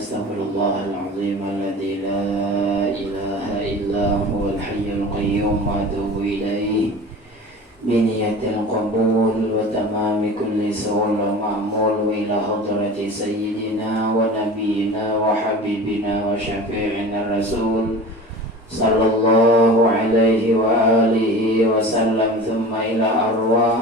أستغفر الله العظيم الذي لا إله إلا هو الحي القيوم وأتوب إليه بنية القبول وتمام كل سؤال ومعمول وإلى حضرة سيدنا ونبينا وحبيبنا وشفيعنا الرسول صلى الله عليه وآله وسلم ثم إلى أرواح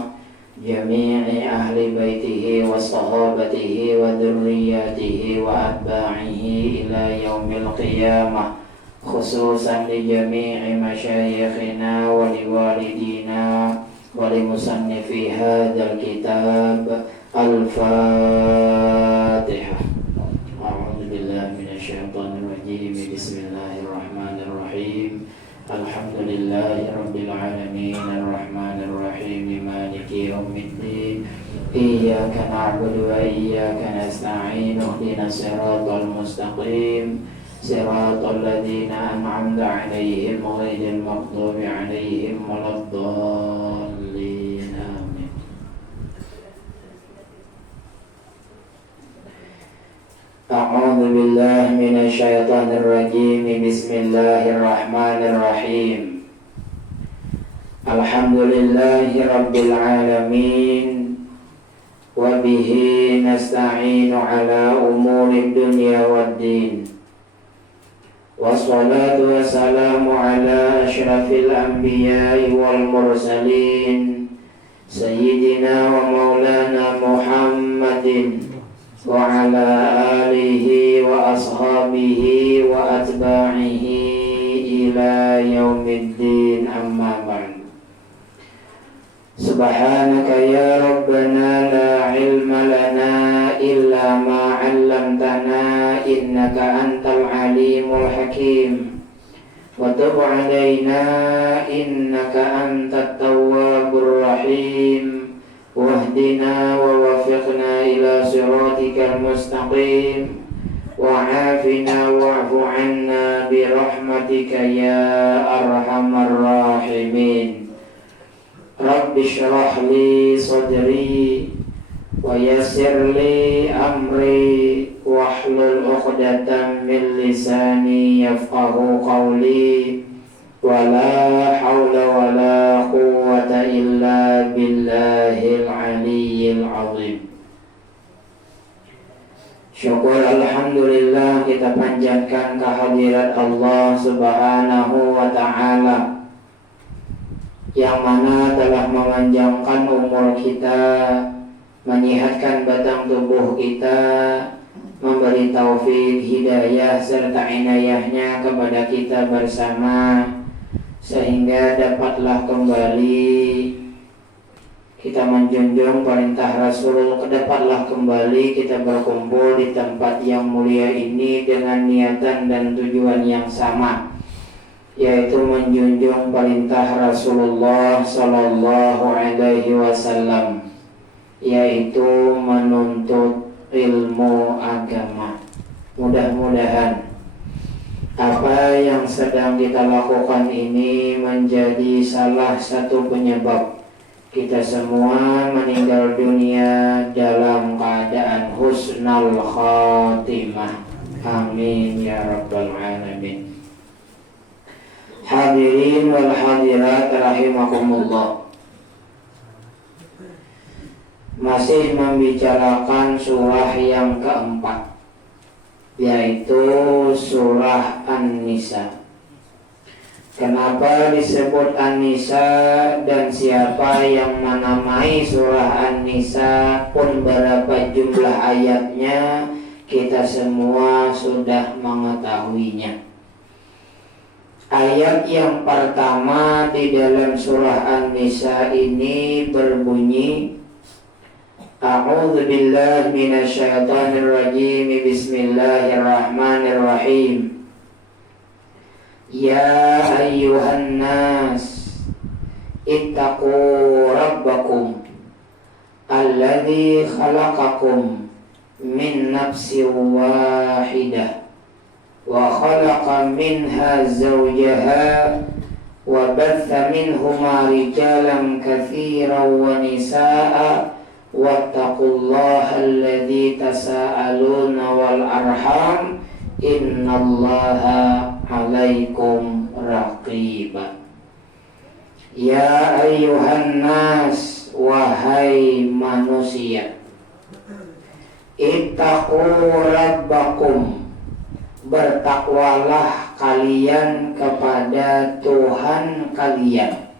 جميع أهل بيته وصحابته وذرياته وأتباعه إلى يوم القيامة خصوصا لجميع مشايخنا ولوالدينا ولمصنف هذا الكتاب. الفاتحة. أعوذ بالله من الشيطان الرجيم. بسم الله الرحمن الرحيم. الحمد لله رب العالمين الرحمن الرحيم مالك يوم الدين إياك نعبد وإياك نستعين اهدنا الصراط المستقيم صراط الذين أنعمت عليهم غير المغضوب عليهم ولا الضالين آمين. أعوذ بالله من الشيطان الرجيم. بسم الله الرحمن الرحيم. الحمد لله رب العالمين وبه نستعين على أمور الدنيا والدين والصلاة والسلام على أشرف الأنبياء والمرسلين سيدنا ومولانا محمد وعلى آله وأصحابه وأتباعه إلى يوم الدين. أما بعد. سبحانك يا ربنا لا علم لنا إلا ما علمتنا إنك أنت العليم الحكيم وتب علينا إنك أنت التواب الرحيم واهدنا ووفقنا إلى صراطك المستقيم وعافنا واعف عنا برحمتك يا أرحم الراحمين. رب اشرح لي صدري ويسر لي أمري واحلل عقدة من لساني يفقه قولي ولا حول ولا قوة إلا بالله العلي العظيم. Syukur alhamdulillah kita panjatkan kehadirat Allah subhanahu wa ta'ala yang mana telah memanjangkan umur kita, menyehatkan batang tubuh kita, memberi taufik, hidayah serta inayahnya kepada kita bersama, sehingga dapatlah kembali kita menjunjung perintah Rasul, dapatlah kembali kita berkumpul di tempat yang mulia ini dengan niatan dan tujuan yang sama, yaitu menjunjung perintah Rasulullah Sallallahu Alaihi Wasallam, yaitu menuntut ilmu agama. Mudah-mudahan apa yang sedang kita lakukan ini menjadi salah satu penyebab kita semua meninggal dunia dalam keadaan husnul khatimah. Amin ya rabbal alamin. Hadirin wal hadirat rahimakumullah. Masih membicarakan surah yang keempat, yaitu surah An-Nisa. Kenapa disebut An-Nisa dan siapa yang menamai surah An-Nisa pun berapa jumlah ayatnya kita semua sudah mengetahuinya. Ayat yang pertama di dalam surah An-Nisa ini berbunyi, A'udzu billahi minasyaitonir rajim. Bismillahirrahmanirrahim. Ya ayyuhan nas ittaqu rabbakum alladzi khalaqakum min nafsin wahidah wa khalaqa minha zawjaha wa batha minhuma rijalan katsiran wa nisaa'a wattaqullaha alladzi tasaaluna wal arham innallaha 'alaikum raqiba. Ya ayyuhan nas, wahai manusia, ittaqu rabbakum, bertakwalah kalian kepada Tuhan kalian,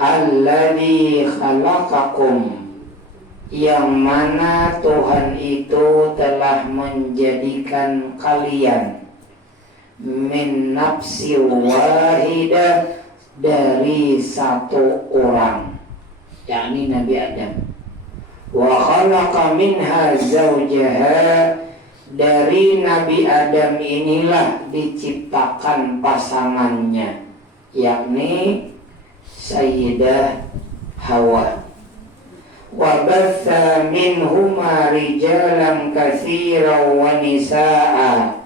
alladzi khalaqakum, yang mana Tuhan itu telah menjadikan kalian min nafsi wahidah, dari satu orang, yakni Nabi Adam. Wa khalaqa minha zawjaha, dari Nabi Adam inilah diciptakan pasangannya, yakni Sayyidah Hawa. Wa batha minhuma rijalan katsiran wa nisaa,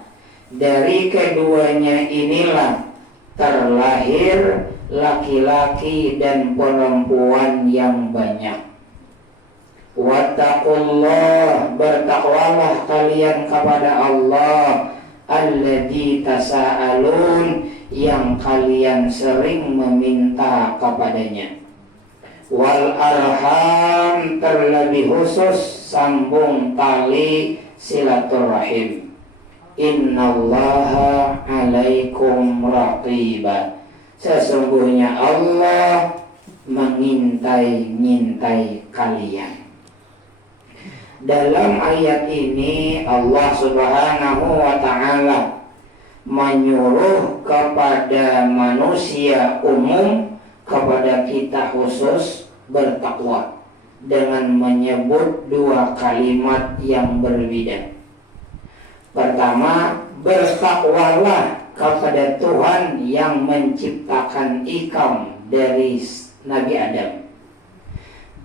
dari keduanya inilah terlahir laki-laki dan perempuan yang banyak. Wattaqullah, bertakwalah kalian kepada Allah, alladzi tasaalun, yang kalian sering meminta kepadanya. Wal arham, terlebih khusus sambung tali silaturahim. Innallaha 'alaikum raqiba, sesungguhnya Allah mengintai-ngintai kalian. Dalam ayat ini Allah Subhanahu wa ta'ala menyuruh kepada manusia umum, kepada kita khusus, bertakwa dengan menyebut dua kalimat yang berbeda. Pertama, bertakwalah kepada Tuhan yang menciptakan ikam dari Nabi Adam.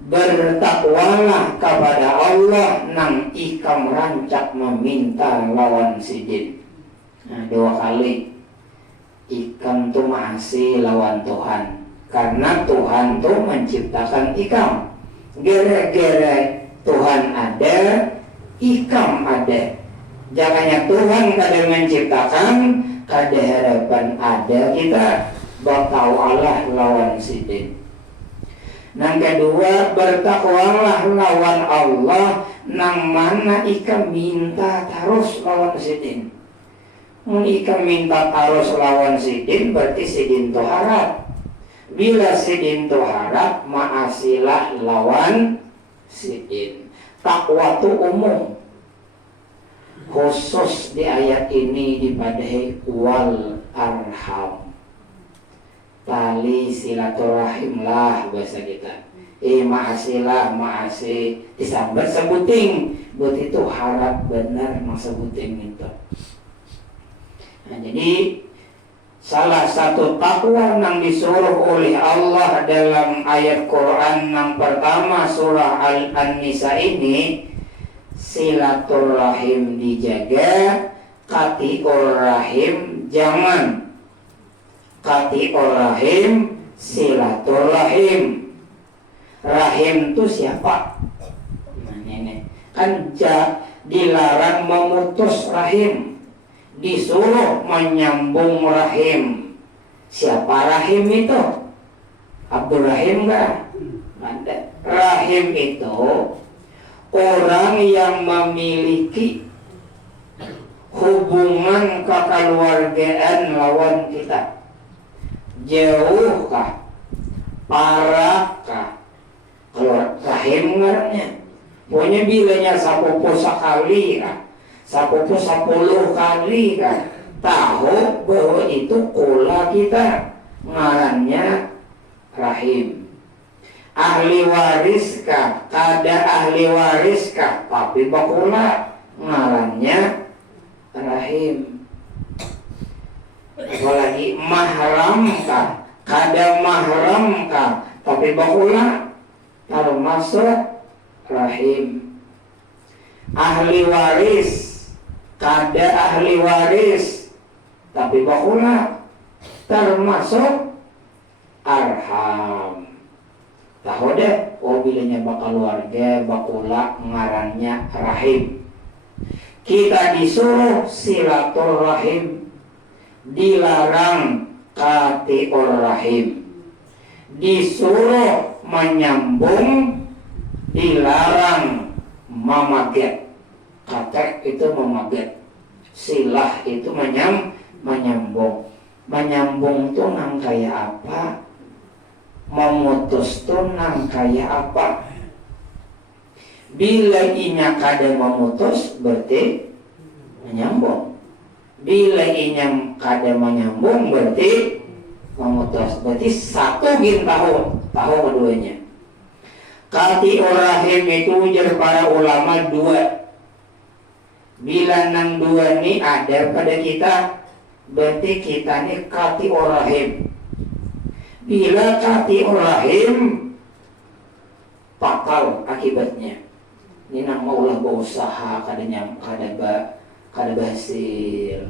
Bertakwalah kepada Allah nang ikam rancak meminta lawan sidin. Nah, dua kali ikam tu masih lawan Tuhan, karena Tuhan tu menciptakan ikam. Gara-gara Tuhan ada, ikam ada. Jangannya Tuhan kada menciptakan, kada harapan ada kita bakal Allah lawan sidin. Nang kedua, bertakwalah lawan Allah nang mana ikam minta terus lawan sidin. Ikam minta terus lawan sidin berarti sidin tu harap. Bila sidin tu harap, maasilah lawan sidin. Takwa tu umum. Khusus di ayat ini dipadahi wal arham, tali silaturahim lah bahasa kita. Maasilah, maasi disambat sebuting, buat itu harap benar sebuting itu. Nah, jadi salah satu takwa yang disuruh oleh Allah dalam ayat Quran yang pertama surah An-Nisa ini, silaturahim dijaga, katiurrahim jangan. Katiurrahim, silaturahim. Rahim itu siapa? Nah, ini kan dilarang memutus rahim, disuruh menyambung rahim. Siapa rahim itu? Abdul Rahim enggak? Ada. Rahim itu orang yang memiliki hubungan kekeluargaan lawan kita. Jauhkah? Parakkah? Kalau rahim ngarannya. Pokoknya bilanya sapopo sekali kah? Sapopo 10 kali kah? Tahu bahwa itu kula kita. Ngarannya rahim. Ahli wariskah? Kada ahli wariskah? Tapi bakula ngarannya rahim. Apalagi mahramkah? Kada mahramkah? Tapi bakula termasuk rahim. Ahli waris, kada ahli waris, tapi bakula termasuk arham. Tahu deh, bilanya bakal keluarga, bakula ngarannya rahim. Kita disuruh silaturahim, dilarang qati'ur rahim. Disuruh menyambung, dilarang memaget. Qatik itu memaget, silah itu menyambung. Menyambung tuh nang kayak apa? Memutus tuh nang kayak apa? Bila inya kada memutus berarti menyambung. Bila inya kada menyambung berarti memutus. Berarti satu gin tahu keduanya. Qati'ur rahim itu ujar para ulama dua. Bila nang dua ini ada pada kita, berarti kita ini qati'ur rahim. Bila qati'ur rahim, fatal akibatnya. Ini nang maulah berusaha kada berhasil.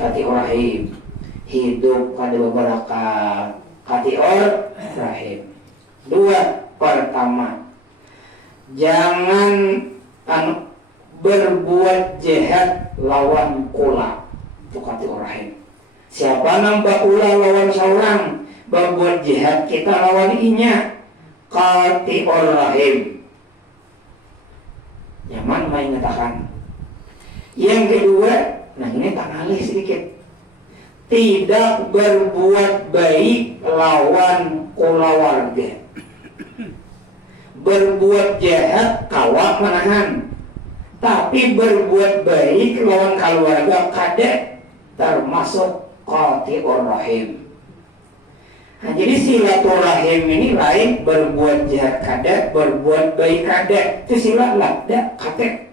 Qati'ur rahim, hidup kada berbarakah. Qati'ur rahim. Dua, pertama, jangan berbuat jahat lawan kula. Itu qati'ur rahim. Siapa nampak kula lawan seorang, berbuat jahat kita lawan inya, qati'ur rahim. Nyaman main ngatakan. Yang kedua, nah ini tak ngalih sedikit. Tidak berbuat baik lawan keluarga. Berbuat jahat kawak menahan. Tapi berbuat baik lawan keluarga kada termasuk qati'ur rahim. Nah, jadi silaturahim ini lain, berbuat jahat kada, berbuat baik kada. Itu silat lah, dak kate.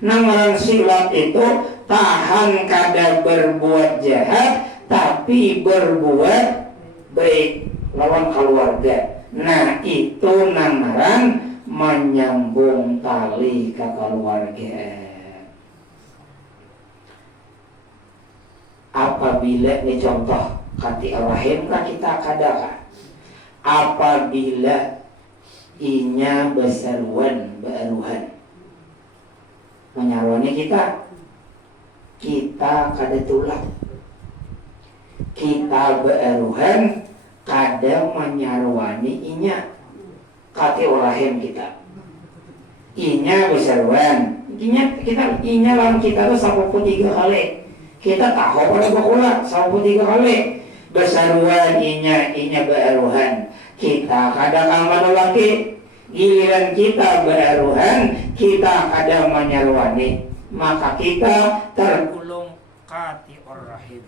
Namaran silat itu tahan kada berbuat jahat, tapi berbuat baik lawan keluarga. Nah, itu namaran menyambung tali ke keluarga. Apabila ini contoh qati'ur rahim kah kita kadakah? Apabila inya beseruan beruhan menyarwani kita kada tulak, kita beruhan kada menyarwani inya qati'ur rahim kita. Inya beseruan, inya lawan kita tuh 103 kali. Kita tahu pada bakula 103 kali. Besaruan inya beruhan, kita kada kamar laki. Giliran kita beruhan, kita kada menyarwani, maka kita tergulung qati'ur rahim.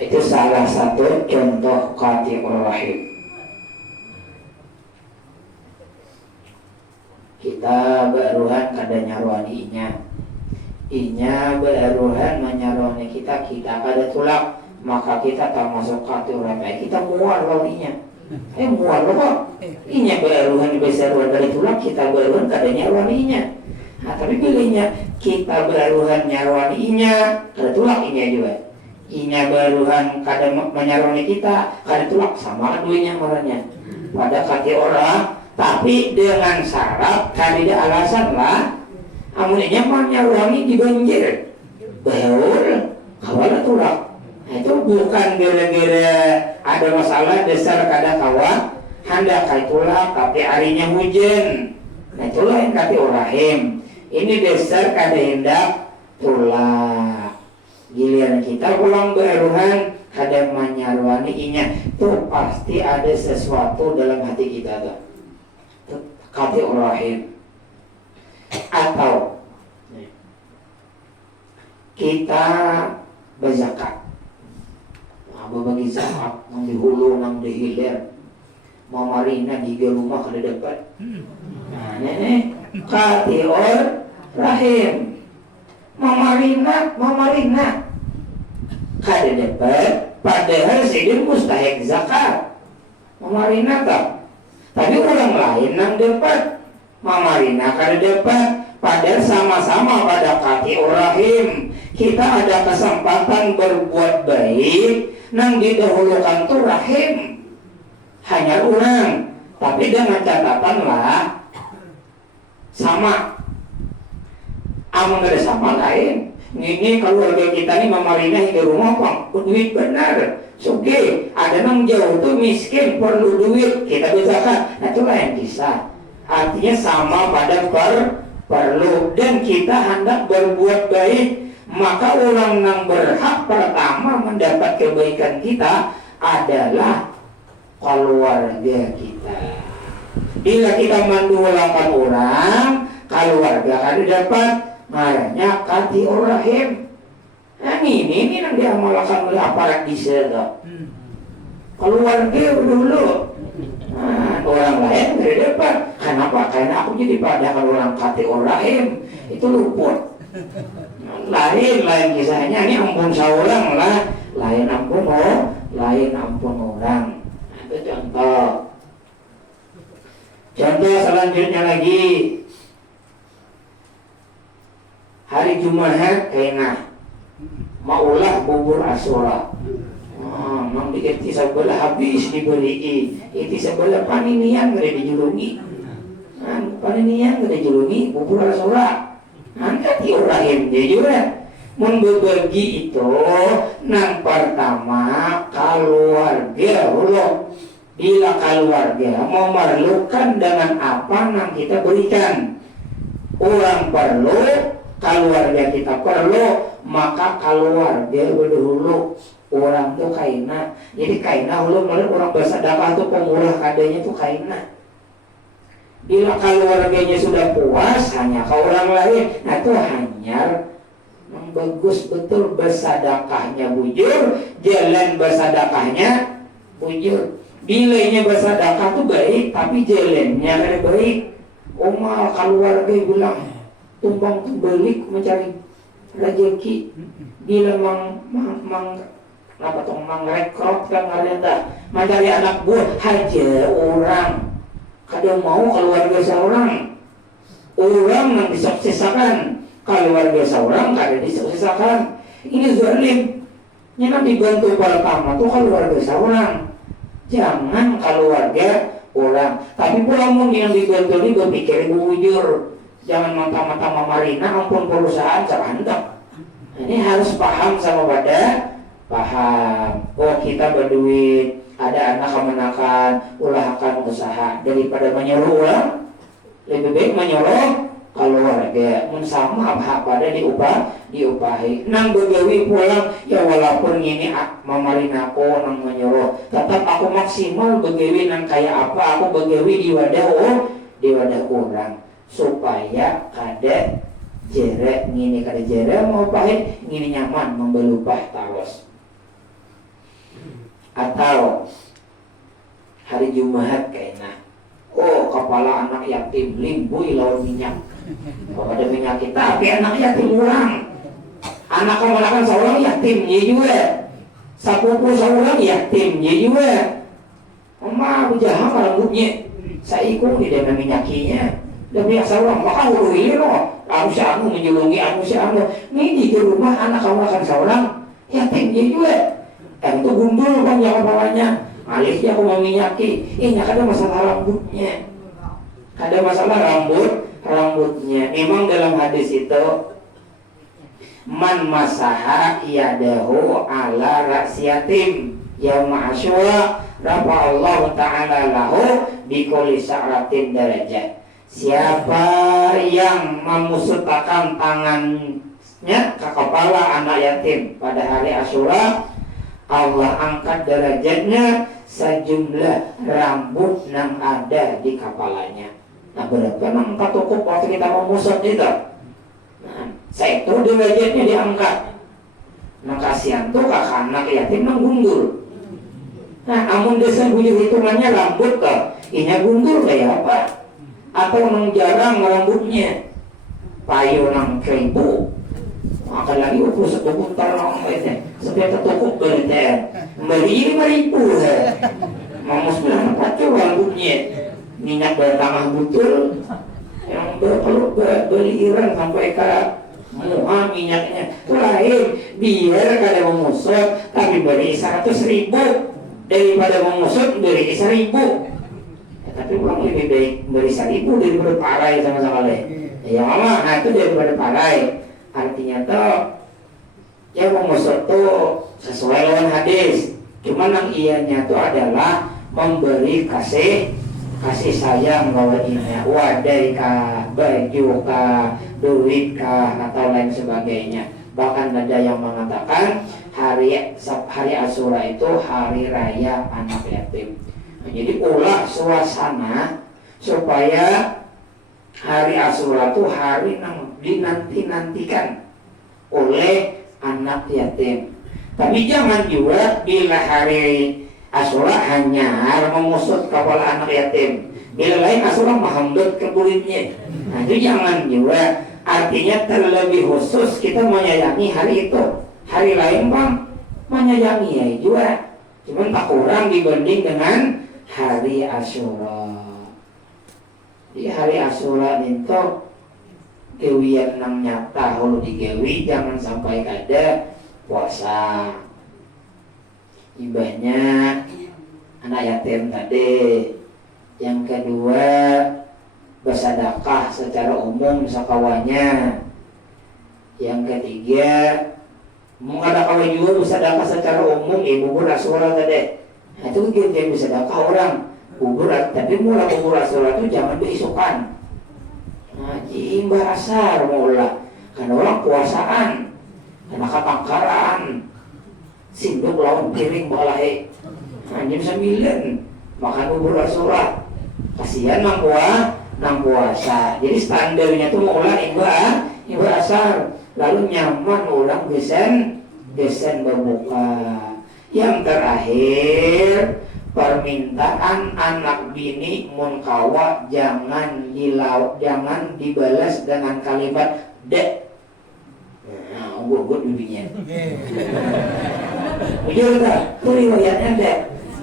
Itu salah satu contoh qati'ur rahim. Kita beruhan kada nyarwani inya beruhan menyarwani kita kada tulak, maka kita termasuk qati'ur rahim. Kita mual lawan inya. Mual kok. Inya beruhan besaruan dari tulak, kita beruhan kada nyarwani inya. Nah, tapi bilanya kita beruhan nyarwani inya, kada tulak inya juga. Inya beruhan kada menyarwani kita, kada tulak, sama duanya marahnya. Pada qati'ur rahim, tapi dengan syarat kada alasan lah. Amun inya menyarwani di banjir, beul, kawala tulak. Nah, itu bukan gara-gara ada masalah dasar kada kawa, hendak kai tulak, tapi harinya hujan. Nah, itulah yang qati'ur rahim. Ini dasar kada hendak tulak. Giliran kita ulang beruhan kada menyarwani inya, tuh pasti ada sesuatu dalam hati kita tuh. Qati'ur rahim. Atau kita berzakat, berbagi zakat, nang di hulu, nang di hilir, mau marina di rumah kada dapat. Nah, ini qati'ur rahim. Memarina kada dapat, padahal sidin mustahik zakat. Mamarina tak. Tapi orang lain nang dapat. Mamarina kada dapat. Padahal sama-sama pada kaki rahim. Kita ada kesempatan berbuat baik. Nang didahulukan tuh rahim. Hanya orang. Tapi dengan catatan lah. Sama. Amun ada sama lain. Ini keluarga kita nih Mamarina di rumah bang. Duit benar. Suge. Ada nang jauh tuh miskin. Perlu duit. Kita bezakan. Nah itu lain kisah. Artinya sama pada perlu dan kita hendak berbuat baik, maka orang yang berhak pertama mendapat kebaikan kita adalah keluarga kita. Bila kita mendolakan orang, keluarga akan dapat marahnya kati rahim. Nah ini yang diamalkan oleh aparat di sana. Keluarga dulu. Nah, orang lain tidak dapat. Kenapa? Karena aku jadi pada kalau orang kati rahim itu luput. Lain kisahnya ini ampun seorang lah, lain ampun orang. Nah, itu contoh. Contoh selanjutnya lagi hari Jumat kayaknya maulah bubur Asyura. Mang diketi sebelah habis dibeli, itu sebelah paninian gede dijulungi, paninian gede dijulungi bubur Asyura, angkat diurahin dia juga. Mun berbagi itu, nang pertama keluarga dulu. Bila keluarga mau memerlukan dengan apa nang kita berikan, orang perlu, keluarga kita perlu, maka keluarga berdahulu. Orang tuh kaina, jadi kaina orang bersedekah tuh pemurah kadanya tuh kaina. Bila keluarganya sudah puas, hanya ke orang lain, nah itu hanya bagus betul bersedekahnya bujur, jalan bersedekahnya bujur. Bila ini bersedekah tuh baik, tapi jalannya kada baik. Oma keluarga bilang tumbang tuh balik mencari rezeki. Bila rekrut kan ada mencari anak buah aja orang kada mau keluarga seorang yang disuksesakan, keluarga seorang kada disuksesakan. Ini zalim. Yang dibantu pertama tuh keluarga seorang, jangan keluarga orang. Tapi pula mun yang dibantu ini berpikir bujur, jangan mata-mata Mamarina ampun perusahaan terhantam. Ini harus paham sama pada paham. Oh kita berduit, ada anak kemenakan, ulah akan usaha daripada menyuruh orang, lebih baik menyuruh keluarga. Sama hak pada diupahi. Nang begawi pulang ya walaupun ini Mamarina aku nang menyuruh, tetap aku maksimal begawi nang kayak apa aku begawi di wadah orang supaya kada jere ngini kada jere mau pahit ngini nyaman membelupah taros. Atau hari Jumat kayaknya kepala anak yatim limbui lawan minyak. Kalau ada minyak kita tapi anak yatim orang, anak keponakan seorang yatimnya juga, sepupu seorang yatimnya juga. Oma bujahang rambutnya saya ikut di dalam minyakinya dan minyak seorang maka hulu ini loh aku siamu menjulungi aku siamu ini di rumah anak keponakan seorang yatimnya juga. Itu gundul kan yang kepalanya, alihnya aku meminyaki. Ini ada masalah rambutnya, ada masalah rambutnya. Memang dalam hadis itu man masaha yadahu ala ra'siyatim yauma asyura rafa Allah ta'ala lahu bikulli sa'ratin darajat. Siapa yang memusutakan tangannya ke kepala anak yatim pada hari Asyura, Allah angkat derajatnya sejumlah rambut yang ada di kepalanya. Nah berapa memang cukup waktu kita memusat itu. Nah, saya itu derajatnya diangkat. Nah kasihan tuh kakak anak yatim menggundul. Nah amun desa bujur hitungannya rambut kok, ini gundul kayak apa? Atau nang jarang rambutnya, payu nang 1000. Akan lagi ukur satu buntar orang lainnya setiap tertukuk berita beli 5.000 Mamus bilang kacau rambutnya, minyak bertambah betul, yang perlu beli iran sampai ke muha minyaknya. Itu lain, biar kada mengusut, tapi beri 100.000 daripada mengusut beri 1.000. Ya, tapi ulang lebih baik beri 1.000 daripada parai sama sekali. Ya mama, nah itu daripada parai. Artinya tuh, ya mengusut tuh sesuai lawan hadis. Cuman yang ianya itu adalah memberi kasih sayang lawannya, wadai kah, baju kah, duit kah, atau lain sebagainya. Bahkan ada yang mengatakan hari Asyura itu hari raya anak yatim. Nah, jadi ulah suasana supaya hari Asyura itu hari yang dinanti-nantikan oleh anak yatim. Tapi jangan juga bila hari Asyura hanya mengusut kepala anak yatim, bila lain Asyura menghambat ke kulitnya. Nah itu jangan juga. Artinya terlebih khusus kita menyayangi hari itu. Hari lain bang menyayangi ya juga, cuman tak kurang dibanding dengan hari Asyura. Di hari Asyura itu kewian nang nyata hulu digewi, jangan sampai kada puasa. Ibahnya anak yatim tadi. Yang kedua, bersedekah secara umum sakawannya. Yang ketiga, mau ada kawan juga bersedekah secara umum, bubur Asyura tadi. Nah itu kita bersedekah orang bubur, tapi mula bubur Asyura itu jangan beisukan. Nah, jimbah asar mula, karena orang puasaan, karena katangkaran. Sinduk lawan piring balahe. Jam 9 makan bubur Asyura. Kasihan nang puasa. Jadi standarnya tuh mau ulah imbah asar. Lalu nyaman ulang gesen berbuka. Yang terakhir, permintaan anak bini mun kawa jangan dibalas dengan kalimat dek. Nah, gue bibinya. Betul tak? Itu riwayatnya deh.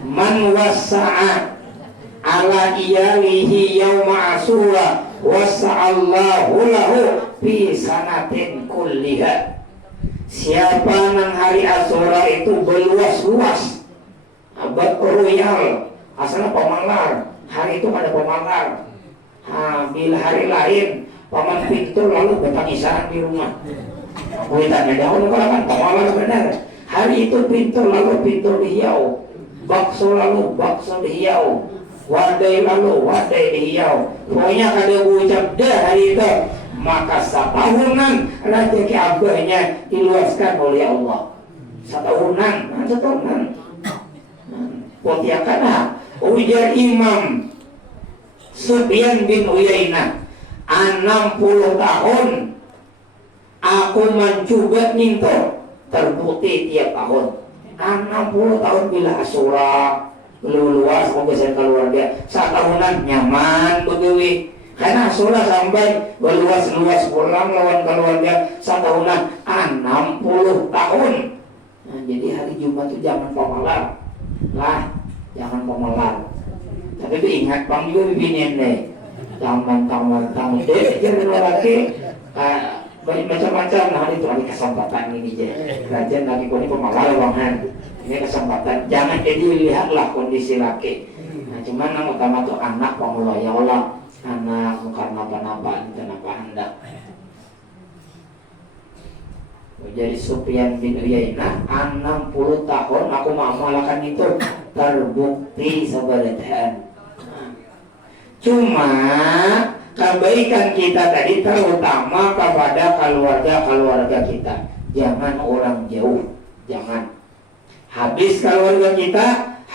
Man wasa'a ala iyalihi yawma Asyura wasa'allahu lahu fi sanatin kulliha. Siapa nang hari Asyura itu berluas-luas, abad royal, asalnya pemalar. Hari itu ada pemalar. Bila hari lain paman pintu lalu bertangisan di rumah. Kita dahulu kan pemalar benar. Hari itu pintu lalu pintu dihiau, bakso lalu bakso dihiau, wadai lalu wadai dihiau. Pokoknya kada ucap dah hari itu, maka setahunan rezeki abahnya diluaskan oleh Allah. Setahunan. Potiakan ujar Imam Sufyan bin Uyainah, 60 tahun aku mencoba ninto, terbukti tiap tahun. 60 tahun bila Asyura luas pembesaran keluarga, setahunan nyaman begawi. Karena Asyura sampai berluas-luas pulang lawan keluarga setahunan 60 tahun. Nah, jadi hari Jumat itu jangan pemalar lah, jangan pemalar. Tapi ingat bang juga bibinin deh, taman deh jangan lagi macam-macam. Nah itu ada kesempatan ini je. Rajan lagi kau ini pemalar bangan. Ini kesempatan. Jangan jadi lihatlah kondisi laki. Nah cuman yang utama tuh anak pemula ya Allah. Anak bukan napa-napa hendak. Jadi Sufyan bin Uyainah 60 tahun aku mengamalkan itu, terbukti sebenarnya. Cuma kebaikan kita tadi terutama kepada keluarga kita. Jangan orang jauh, jangan. Habis keluarga kita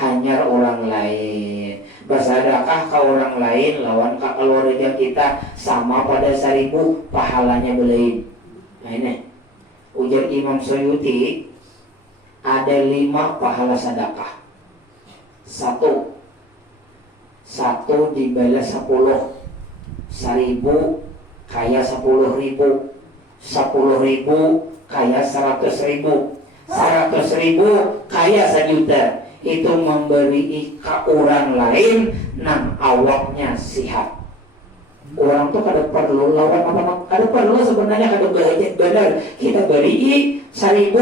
hanya orang lain. Bersedekah ke orang lain lawan ke keluarga kita sama pada 1000 pahalanya belain. Nah ini ujar Imam Suyuti, ada 5 pahala sedekah. Satu dibalas 10. 1000 kaya 10.000, 10.000 kaya 100.000, 100.000 kaya 1 juta. itu memberi ke orang lain nang awaknya sihat. Orang tuh kada perlu lawan apa-apa, kada perlu sebenarnya, kada bahagia benar. Kita beri 1.000,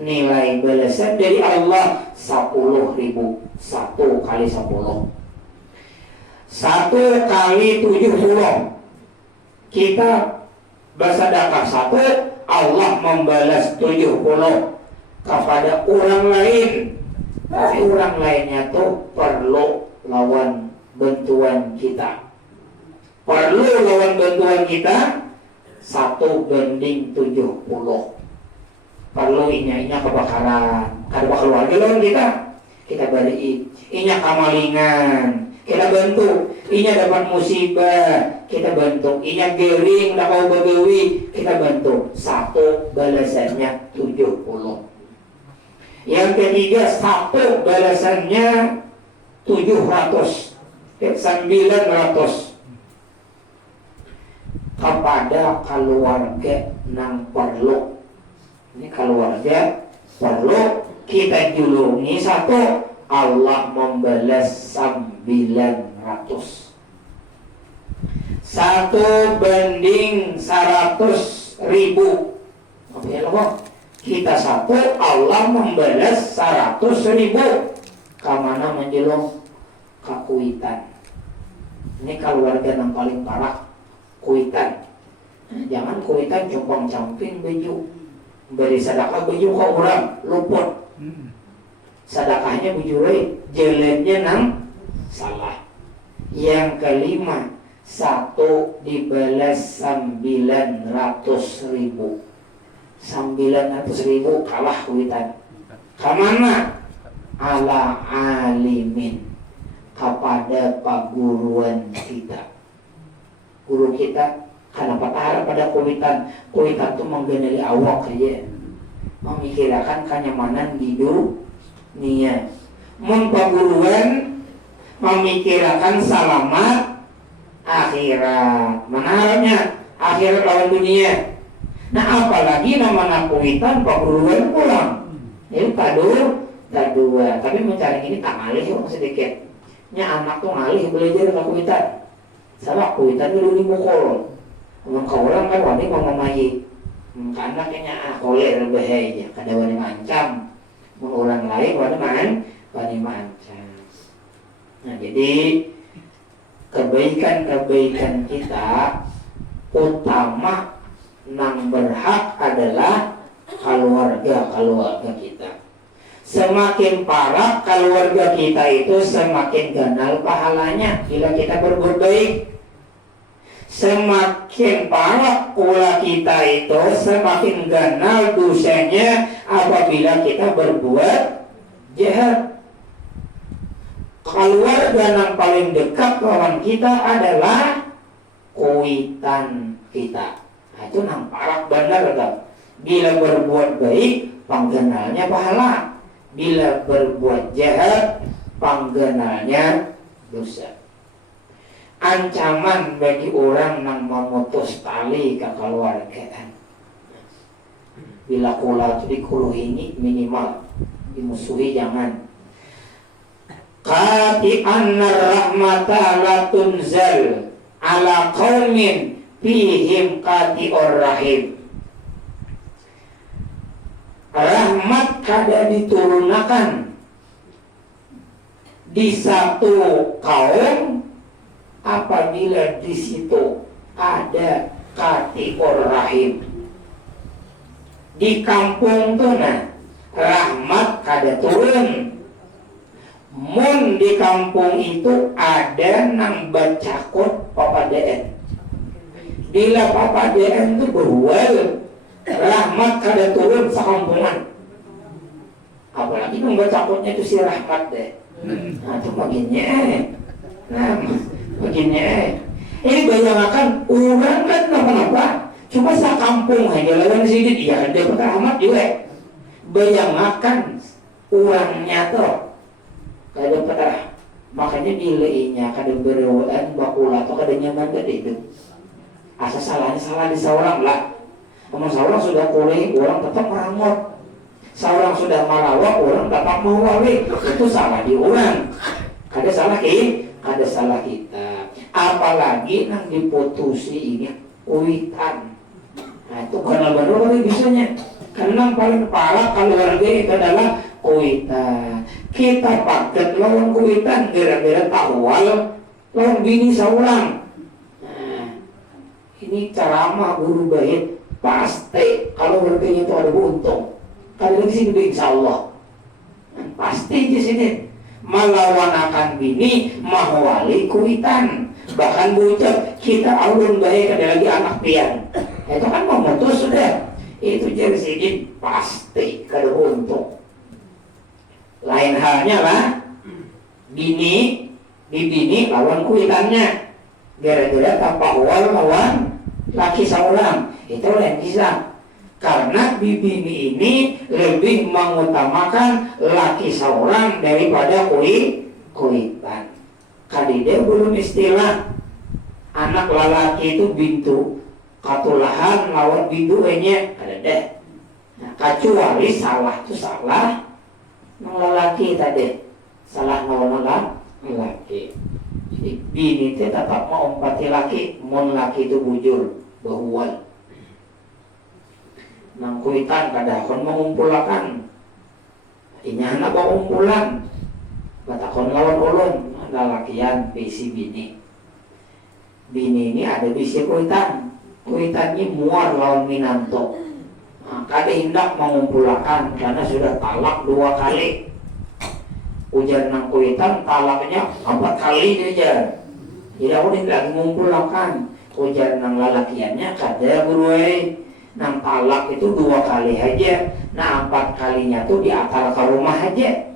nilai balasan dari Allah 10.000. 1 kali 10, 1 kali 70. Kita bersedekah 1, Allah membalas 70 kepada orang lain. Tapi orang lainnya tuh perlu lawan bantuan kita. Perlu lawan bantuan kita 1:70. Perlu inya kebakaran, kada keluarga lawan kita beri. Inya kamalingan, kita bantu. Inya dapat musibah, kita bantu. Inya gering, dah kau begawi, kita bantu. 1 balasannya 70. Yang ketiga 1 balasannya 700, 900 kepada keluarga nang perlu. Ini keluarga perlu kita julungi 1, Allah membalas 900. 1:100.000. Oke, loh. Kita 1, Allah membalas 100.000. Kamana menjelong ke Kuitan. Ini keluarga yang paling parah, Kuitan. Jangan Kuitan compang camping baju, beri sedekah baju ke orang luput. Sedekahnya bujure jalannya nang salah. Yang kelima 1 dibalas 900.000. 900.000 kalah Kuitan. Kamana? Ala alimin, kepada paguruan kita. Guru kita kenapa tahan pada Kuitan? Kuitan itu menggenali awak aja, memikirkan kenyamanan hidup dunia. Paguruan memikirkan selamat akhirat. Mana harapnya akhirat lawan dunia. Nah apalagi nama Kuitan paguruan pulang. Ini tak dua. Tapi mencari ini tak ngalih sedikit. Nya anak tuh ngalih belajar ke Kuitan. Sama Kuitan dulu di mukul. Ngomong ke orang kan wani ngomong mayi. Karena kayaknya koler bahaya. Kada wani ngancam. Orang lain wani mancam. Nah jadi kebaikan kita utama nang berhak adalah keluarga kita. Semakin parah keluarga kita itu, semakin ganal pahalanya bila kita berbuat baik. Semakin parah pula kita itu, semakin ganal dosanya apabila kita berbuat jahat. Keluarga yang paling dekat lawan kita adalah Kuitan kita. Nah, itu nang parah benar kan? Bila berbuat baik, panggenalnya pahala. Bila berbuat jahat, panggenalnya dosa. Ancaman bagi orang yang memutus tali kekeluargaan. Bila kula itu dikuluhi minimal, dimusuhi jangan. Qati anna rahmata la tunzal ala qaumin fihim qati'ur rahim. Rahmat kada diturunkan di satu kaum apabila di situ ada qati'ur rahim. Di kampung tuh nah rahmat kada turun. Mun di kampung itu ada nang bacakut papadaan. Bila papadaan itu berual, rahmat kada turun sekampungan. Apalagi nang bacakutnya itu si rahmat deh. Nah itu bagiannya. Nah bagiannya. Ini bayangkan orang kan apa-apa. Cuma sekampung aja lawan sedikit. Ya ada rahmat juga. Bayangkan orangnya tuh kada pernah. Makanya nilainya kada berewaan bakula atau kada nyaman kada hidup. Asal salah di seorang lah. Kalau seorang sudah kuliah, orang tetap meramot. Seorang sudah marawa, orang dapat mawali, itu salah di orang. Kada salah kita. Apalagi nang diputusi ini kuitan. Nah itu karena baru bisanya. Karena paling parah kalau warga itu adalah kuitan. Kita paket lawan kuitan gara-gara tawal lawan bini seorang. Nah, ini ceramah guru bait pasti kalau warganya itu ada untung. Kali lagi sini insya Allah pasti di sini melawan akan bini mahwali kuitan. Bahkan bocah kita alun baik ada lagi anak pian. Itu kan memutus sudah. Itu jadi sini pasti kada untung. Lain halnya lah bini lawan kuitannya gara-gara tanpa wal lawan laki seorang itu lain bisa. Karena bini ini lebih mengutamakan laki seorang daripada kuitan. Kadide belum istilah anak lelaki itu bintu katulahan lawan bintu enya ada deh. Nah, kecuali salah itu salah nang lelaki tadi salah lawan lelaki. Jadi bini itu tetap mau empati laki, mon laki itu bujur bahual. Nang kuitan kadakon mengumpulakan inya anak mengumpulan batakon lawan ulun ada lakian bisi bini ini ada bisi kuitannya muar lawan minanto. Nah, kada hendak mengumpulakan karena sudah talak 2 kali. Ujar nang kuitan talaknya 4 kali aja. Jadi aku hendak mengumpulakan. Ujar nang lalakiannya kada beruai. Nang talak itu 2 kali aja. Nah 4 kalinya tuh di atar ke rumah aja.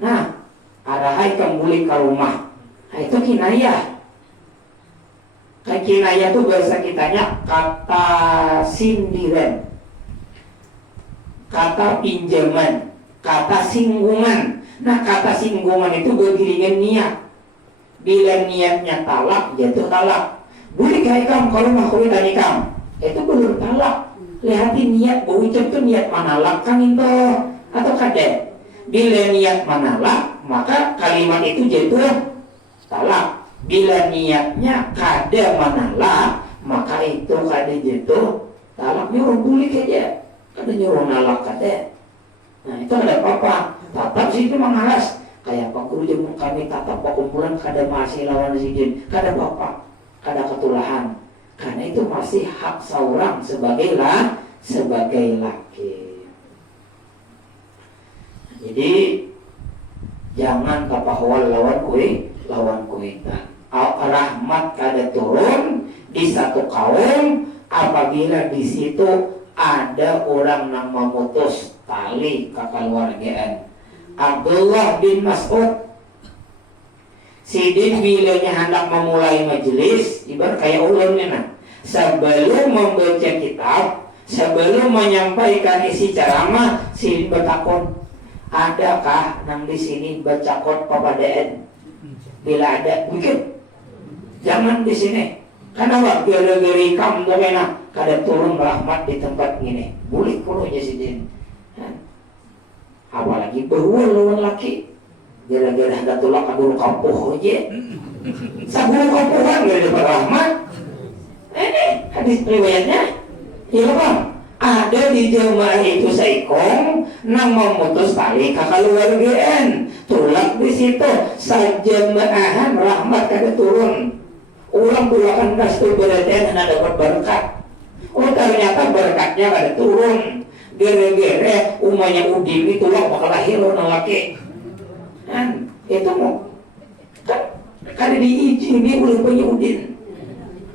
Nah ada hai kembali ke rumah. Nah, itu kinayah. Kayak kinayah tuh bahasa kitanya kata sindiran, kata pinjaman, kata singgungan. Nah kata singgungan itu bergiringan niat. Bila niatnya talak, jatuh talak. Boleh kayak kamu kalau makhluk tadi kamu itu belum talak. Lihatin niat berucap itu niat manalak kan itu atau kada. Bila niat manalak maka kalimat itu jatuh talak. Bila niatnya kada manalak maka itu kada jatuh talak. Nyuruh boleh aja kada nyuruh nalak kada. Nah itu ada apa-apa. Tatap sih itu mengalas kayak apa guru jamu kami tatap kumpulan kada masih lawan sidin kada apa-apa kada ketulahan. Karena itu masih hak seorang sebagai laki. Jadi jangan kapahwal lawan kuitan. Rahmat kada turun di satu kaum apabila di situ ada orang yang memutus tali kekeluargaan. Abdullah bin Mas'ud sidin bilanya hendak memulai majelis ibarat kayak ulunnya nah. Sebelum membaca kitab, sebelum menyampaikan isi ceramah, sidin bertakon, adakah nang di sini baca kot papadaan? Bila ada, mungkin jangan di sini. Karena waktu gara-gara kamu tuh enak, kada turun rahmat di tempat ini. Boleh puluhnya sidin. Apalagi bahwa lawan laki, gara-gara hendak tulak kabur kampuh aja. Sabur kampuhan gak dapat rahmat. Ini hadis riwayatnya ya bang, ada di jemaah itu seikong nang memutus tali kekeluargaan tulak di situ sajemaahan rahmat kada turun. Ulang tulakan kasih berarti ada dapat berkat. Oh ternyata berkatnya kada turun. Gara-gara umanya udin itu tulak bakal lahir orang laki. Kan itu mau kan kada diizini oleh penyudin.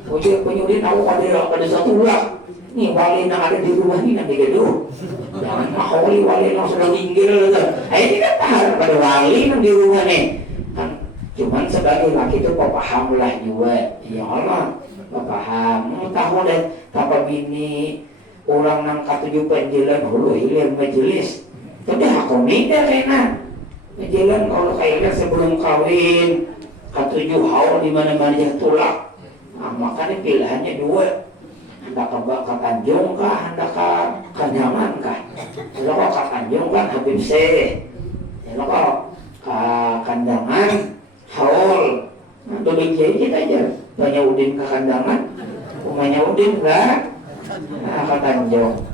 Ujung penyudin aku pada satu ulang. Nih wali yang ada di rumah ini nanti gaduh. Jangan maholi wali yang sudah minggir gitu. Ini kan tahan pada wali yang di rumah nih. Kan cuman sebagai laki itu paham lah juga. Ya Allah, paham. Mau tahu deh apa bini orang nang katujuh penjelan hulu hilir majelis. Tapi aku minta kena. Majelan kalau kayaknya sebelum kawin katujuh haul di mana-mana yang tulak. Nah, makanya pilihannya 2. Hendak ke Tanjung kah, hendak ke Kanyaman kah? Kalau kok kakanjung kan Habib C. Kalau kok kandangan haul. Nah, duduk kita aja. Banyak udin ke kandangan. Rumahnya udin kan? Nah, kakanjung.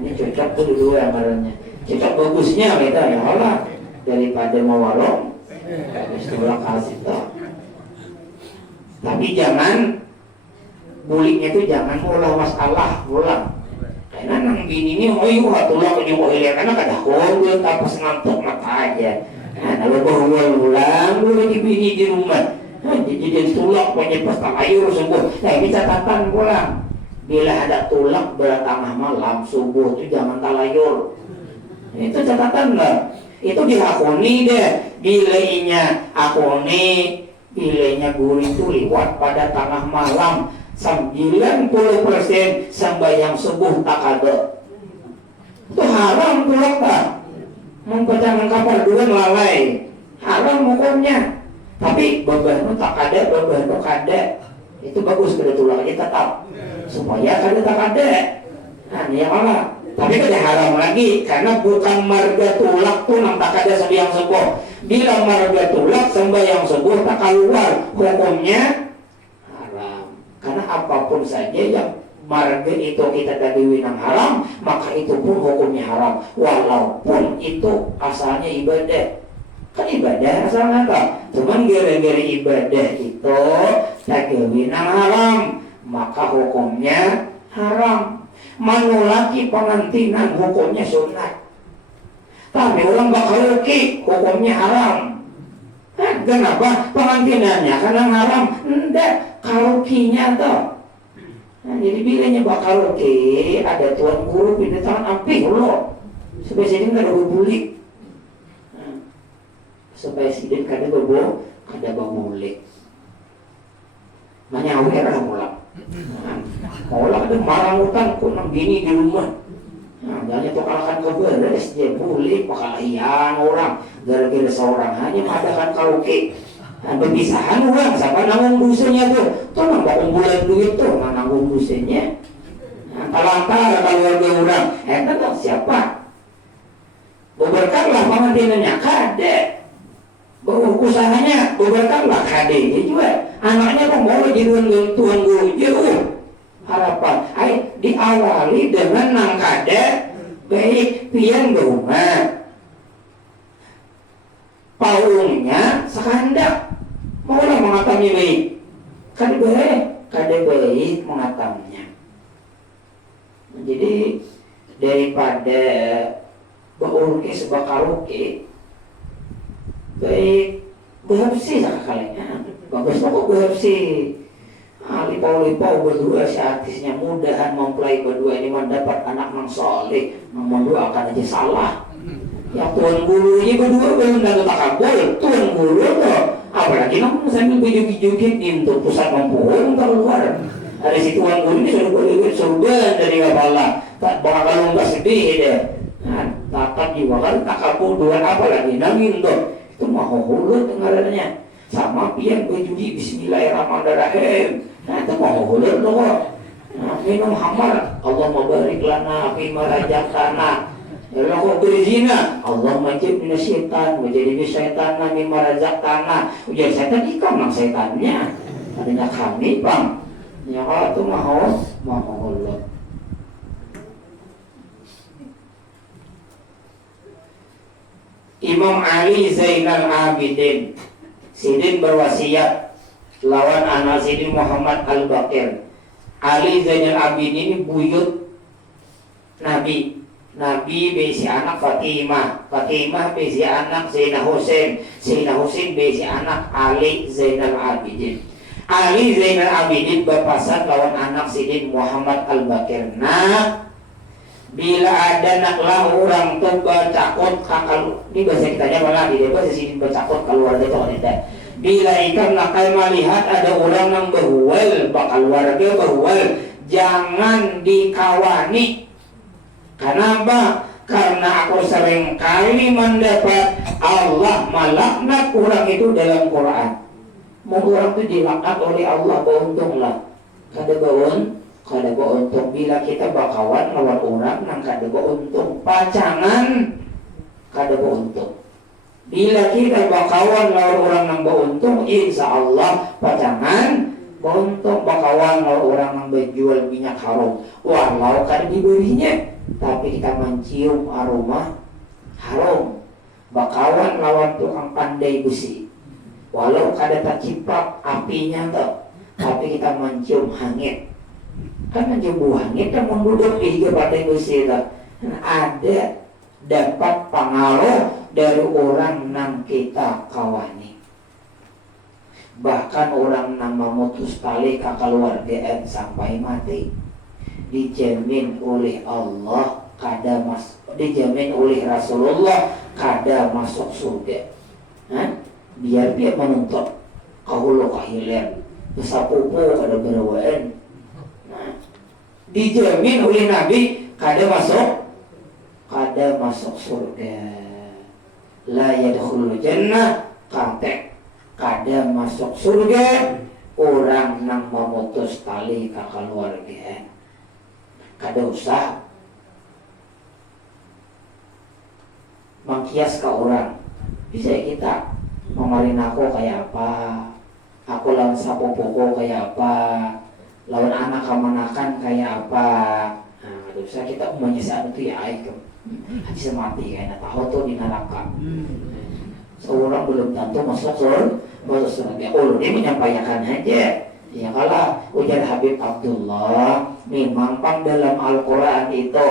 Ini cocok tuh dua yang marahnya. Cocok bagusnya kita ya Allah daripada mawalong. Istilah kasih toh. Tapi jangan buliknya itu jangan ulah masalah ulah. Karena nang bini ini hatulah penyukuh hilir karena kada kondil tapos ngantuk mata aja. Nah, kalau ulang lagi bini di rumah. Jadi tulak punya pasta air sembuh. Nah, ini catatan pulang. Bila ada tulak bertengah malam subuh itu jangan talayur. Itu catatan lah. Itu dihakuni deh. Bilainya akuni, bilainya guru itu lewat pada tengah malam. 90% sembahyang subuh tak ada. Itu haram tulak tak? Membacakan kapal dua lalai. Haram hukumnya. Tapi beban tak ada, beban tak ada. Itu bagus pada tulaknya tetap. Supaya kada tak ada. Nah, ini yang mana? Tapi kada haram lagi karena bukan marga tulak tuh nang tak ada sembahyang subuh. Bila marga tulak sembahyang subuh tak keluar hukumnya haram. Karena apapun saja yang marga itu kita tadi winang haram, maka itu pun hukumnya haram. Walaupun itu asalnya ibadah. Kan ibadah asalnya tak. Cuman gara-gara ibadah itu tak winang haram, maka hukumnya haram. Manulaki pengantinan hukumnya sunat. Tapi orang bakal laki hukumnya haram. Kenapa? Pengantinannya karena haram. Enggak, karukinya toh. Nah, jadi bilanya bakal laki ada tuan guru pindah tangan api loh. Supaya sidin kada berbulik. Nah, supaya sidin kada berbulik. Manyawer lah mulak. Mulak ada marah hutan kok nang bini di rumah. Nah, jangan itu kalahkan keberes dia bulik pakalahian orang gara-gara seorang hanya mengadakan karaoke. Nah, berpisahan orang siapa nanggung dosanya tuh nang bakal bulan duit tuh nanggung dosanya. Nah, talantara keluarga orang tuh siapa beberkanlah pengantinannya kade usahanya beberkanlah kade dia juga anaknya kok mau jadi tuan guru jauh harapan diawali dengan nang kade baik pian berumah paungnya sekandak maulah mengatamnya baik kade baik mengatamnya. Jadi daripada beurki sebakaruki baik bersih sekalinya bagus pokok bersih. Lipau-lipau berdua si artisnya mudahan mempelai berdua ini mendapat anak yang soleh, mendoakan aja salah. Ya tuan gurunya berdua belum dan tak kabul, tuan guru tuh apalagi namun sambil biju-bijukin untuk pusat mempunyai keluar. Dari si tuan guru ini sudah berdua surga dari Allah. Tak bakal nggak sedih deh. Nah, tatap juga kan tak kabul dua apalagi namin tuh itu mah hulut dengarannya. Sama pian berjudi bismillahirrahmanirrahim. Nah itu mau hulut loh. Nah, minum hamar Allahumma barik lana fima razaqtana. Ya Allah kok berzina Allah majib minas syaitan menjadi syaitan mimma razaqtana. Ujar setan ikam nang setannya. Adanya kami bang. Ya Allah itu mau hulut. Imam Ali Zainal Abidin Sidin berwasiat lawan anak Sidin Muhammad Al-Baqir. Ali Zainal Abidin ini buyut Nabi besi anak Fatimah besi anak Zainal Husain besi anak Ali Zainal Abidin. Ali Zainal Abidin berpasan lawan anak Sidin Muhammad Al-Baqir. Nah bila ada naklah orang tuh bercakot kakal ini bahasa kitanya malah di bahasa sini bercakot keluarga itu ada. Bila ikan nakal melihat ada orang yang berhuwal bakal warga berhuwal jangan dikawani. Kenapa? Karena aku sering kali mendapat Allah melaknat orang itu dalam Quran. Mau orang itu dilaknat oleh Allah beruntunglah. Kada kada untung bila kita bakawan lawan orang nang kada untung pacangan kada untung. Bila kita bakawan lawan orang nang untung, insya Allah pacangan untung. Bakawan lawan orang nang berjual minyak haram, walau kada diberinya, tapi kita mencium aroma haram. Bakawan lawan tukang pandai besi, walau kada terciprat apinya tuh, tapi kita mencium hangit. Kan mencium buah hangit kan membuduk juga pandai besi tuh. Ada dapat pengaruh dari orang nang kita kawani. Bahkan orang nang memutus tali kekeluargaan sampai mati dijamin oleh Allah kada dijamin oleh Rasulullah kada masuk surga. Biar dia menuntut kahulu kahilir besapupu kada berawaan. Dijamin oleh Nabi kada masuk surga. La yadkhulul jannah katek kada masuk surga orang nang memutus tali kekeluargaan. Kada usah mengkias ke orang. Bisa kita memarin aku kayak apa, aku lawan sapopoku kayak apa, lawan anak kamanakan kayak apa. Nah, bisa kita menyesal itu ya itu bisa mati kayaknya tahu tuh di neraka. Seorang belum tentu masuk surga. Dia menyampaikan aja. Ya kalau ujar Habib Abdullah, memang dalam Al-Quran itu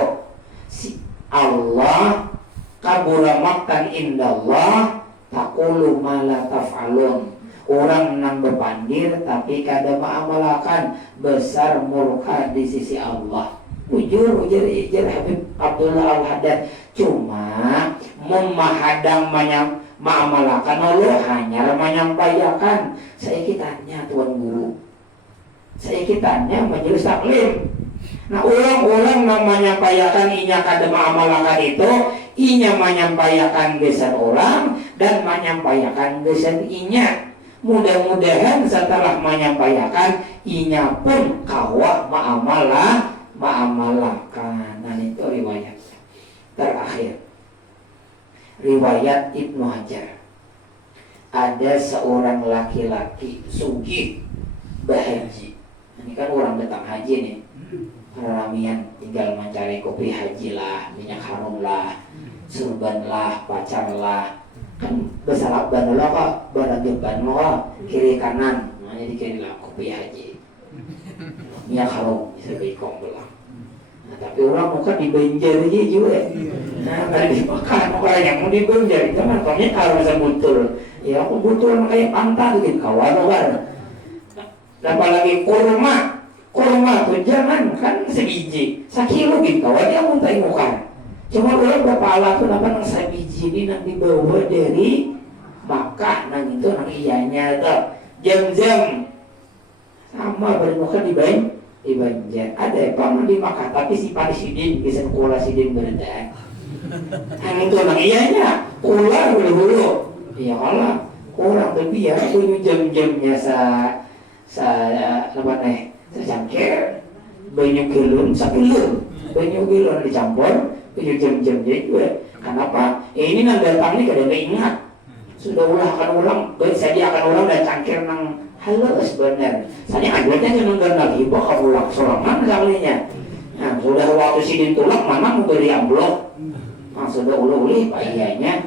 si Allah kabura maktan indallah taqulu ma la taf'alun. Orang nang berpandir tapi kada mengamalkan, besar murka di sisi Allah. Ujar Habib Abdullah Al-Haddad, cuma memahadang mengamalkan Allah hanya menyampaikan. Saya kitanya Tuan Guru, saya kitanya majelis taklim. Nah orang-orang yang menyampaikan inya kada mengamalkan itu, inya menyampaikan gesan orang dan menyampaikan gesan inya. Mudah-mudahan setelah menyampaikan inya pun kawa mengamalkan. Nah itu riwayat terakhir, riwayat Ibnu Hajar. Ada seorang laki-laki sugih berhaji. Ini kan orang datang haji nih, ramian tinggal mencari kopi haji lah, minyak harum lah, surban lah, pacar lah. Kan besalak ban lo kok, barageban lo kiri kanan, jadi kiri lah kopi haji, minyak harum bisa bikong belah. Nah, tapi orang muka di Banjar aja juga. Nah, kalau dimakan orang yang mau di Banjar itu kan kayaknya harus betul. Ya aku butuh kayak pantat gitu kawan kan. Apalagi kurma tuh jangan kan sebiji, sekilo gitu kawan dia muntah muka. Cuma orang berapa alat tuh nang sebiji ini nanti bawa dari Makkah nang itu nang iyanya tuh jam-jam sama bermuka di Banjar. Ada apa di Makkah tapi si Sidin bisa sekolah Sidin berada. Nang itu nang iyanya ular dulu. Ya Allah, orang lebih ya punya jam-jamnya secangkir banyak gilun dicampur punya jam-jam juga. Kenapa? Ini nang datangnya kada ingat. Sudah ulang bersediakan orang dan cangkir nang halus benar. Saya anggotnya jangan lagi bawa ulang sorangan sekalinya. Nah, sudah waktu Sidin tulak mana mau beri amplop. Nah, sudah uli pak iyanya.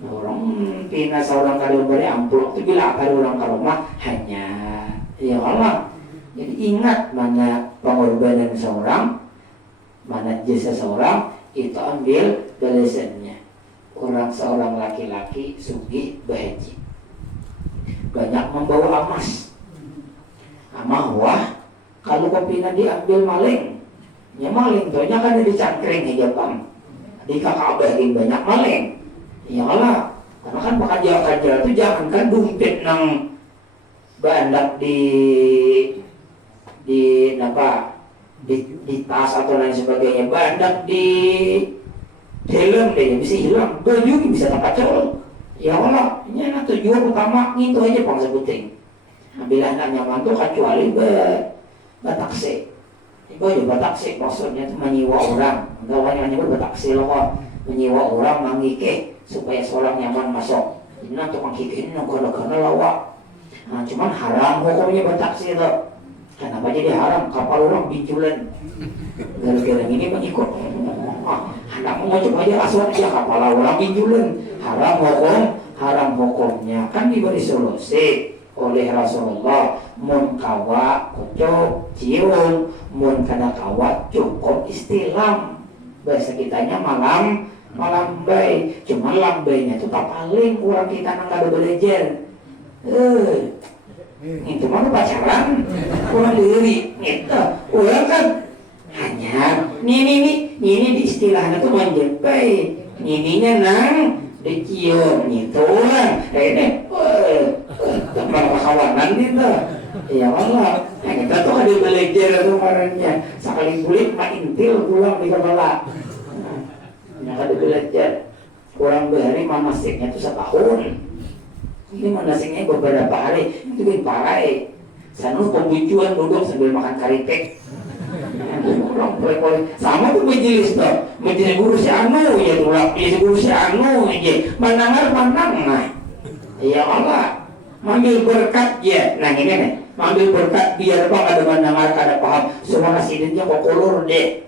Orang pina seorang kali beri amplop itu bila kali orang ke rumah hanya ya Allah. Jadi ingat mana pengorbanan seorang, mana jasa seorang, itu ambil balasannya. Orang seorang laki-laki sugih berhaji, banyak membawa emas. Wah kalau kopina diambil maling, ya maling tuanya kan dicangkring hijabam, di kakak banyak maling. Ya Allah, karena kan pakajal itu jangan kan dompet nang bandak di tas atau lain sebagainya, bandak di helm deh bisa hilang, baju bisa terpacul. Ya Allah, ini tujuan utama itu aja pang sebuting. Bila anak nyaman tuh kecuali bataksi. Itu juga taksi maksudnya itu menyewa orang. Enggak banyak nyebut taksi loh kok. Menyewa orang mangike supaya seorang nyaman masuk. Ini tukang kiki ini karena lawak. Nah, cuman haram hukumnya bertaksi itu. Kenapa jadi haram? Kapal orang binculan. Gara-gara ini mengikut. Anak mau coba aja asuhan aja kapal orang binculan. Haram hukumnya kan diberi solusi oleh Rasulullah. Mun kawa kucuk cium, mun kana kawa cukup istilam. Bahasa kitanya malam bay. Cuma lambainya itu tak paling kurang kita nang kada belajar. Itu mah pacaran kurang diri gitu. Orang kan hanya ini di istilahnya tuh menjepai. Ininya nang dicium gitu orang. Ini teman kawanan gitu. Ya Allah, kita tuh ada belajar tuh orangnya. Sekali kulit mah intil pulang di kepala. Nah, ada belajar. Kurang berhari manasiknya tuh setahun. Ini manasiknya beberapa hari. Itu kan parah. Sana pembujuan duduk sambil makan karipik. Orang boleh sama tuh majelis tuh. Majelis guru si anu ya tulak. Majelis guru si anu aja. Manangar. Ya Allah. Ambil berkat ya. Nah ini nih. Ambil berkat biar bang ada manangar kada paham. Semua residentnya kok kolor deh.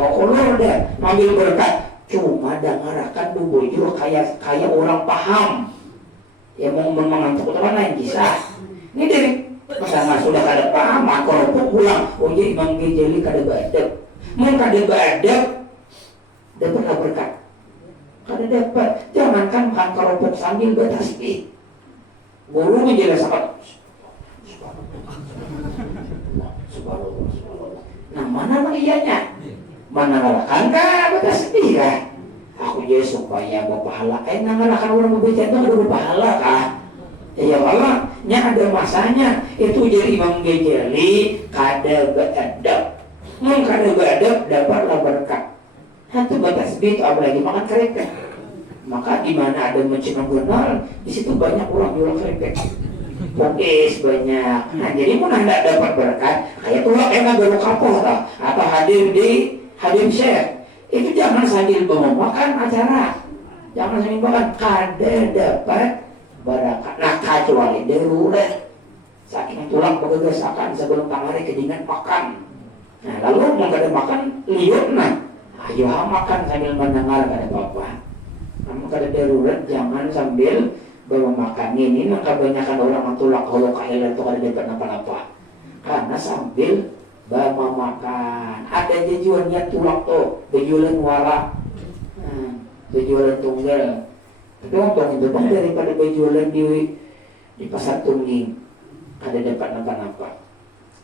Kok kolor deh. Ambil berkat. Cuma dengarkan bujur kayak orang paham. Ya mau mengantuk teman lain kisah. Ini dari padahal sudah kada paham, kalau pulang, oh jadi Imam Ghazali kada beadab. Mun kada beadab, dapatlah berkat. Kada dapat. Jangankan makan keropok sambil bertasbih. Guru menjelaskan. Nah mana ianya? Mana ngalakan kah bertasbih kah? Aku jadi supaya berpahala. Ngalakan orang berbicara itu ada berpahala kah? Ya Allah, ada masanya. Itu jadi Imam Ghazali kada beadab. Mun kada beadab dapatlah berkat. Itu bertasbih itu apalagi makan keripik. Maka di mana ada mencina benar, di situ banyak orang jual keripik. Pokis banyak. Nah jadi mun hendak dapat berkat, kayak tulak baru kapoh atau hadir share. Itu jangan sambil makan acara. Jangan sambil makan kada dapat berkat. Nah kecuali darurat. Saking tulang begegasakan sebelum tangari kedingan makan. Nah lalu mau kada makan liur nah. Ayo makan sambil mendengar kada apa-apa. Kamu kada darurat jangan sambil bawa makan. Ini kebanyakan orang tulak kalau kahilan itu kada dapat apa-apa. Karena sambil bawa makan. Ada jajuannya tulak tuh, bejualan wara, bejualan tunggal. Tapi untung itu bang daripada bejualan di pasar tungging, ada dapat apa-apa.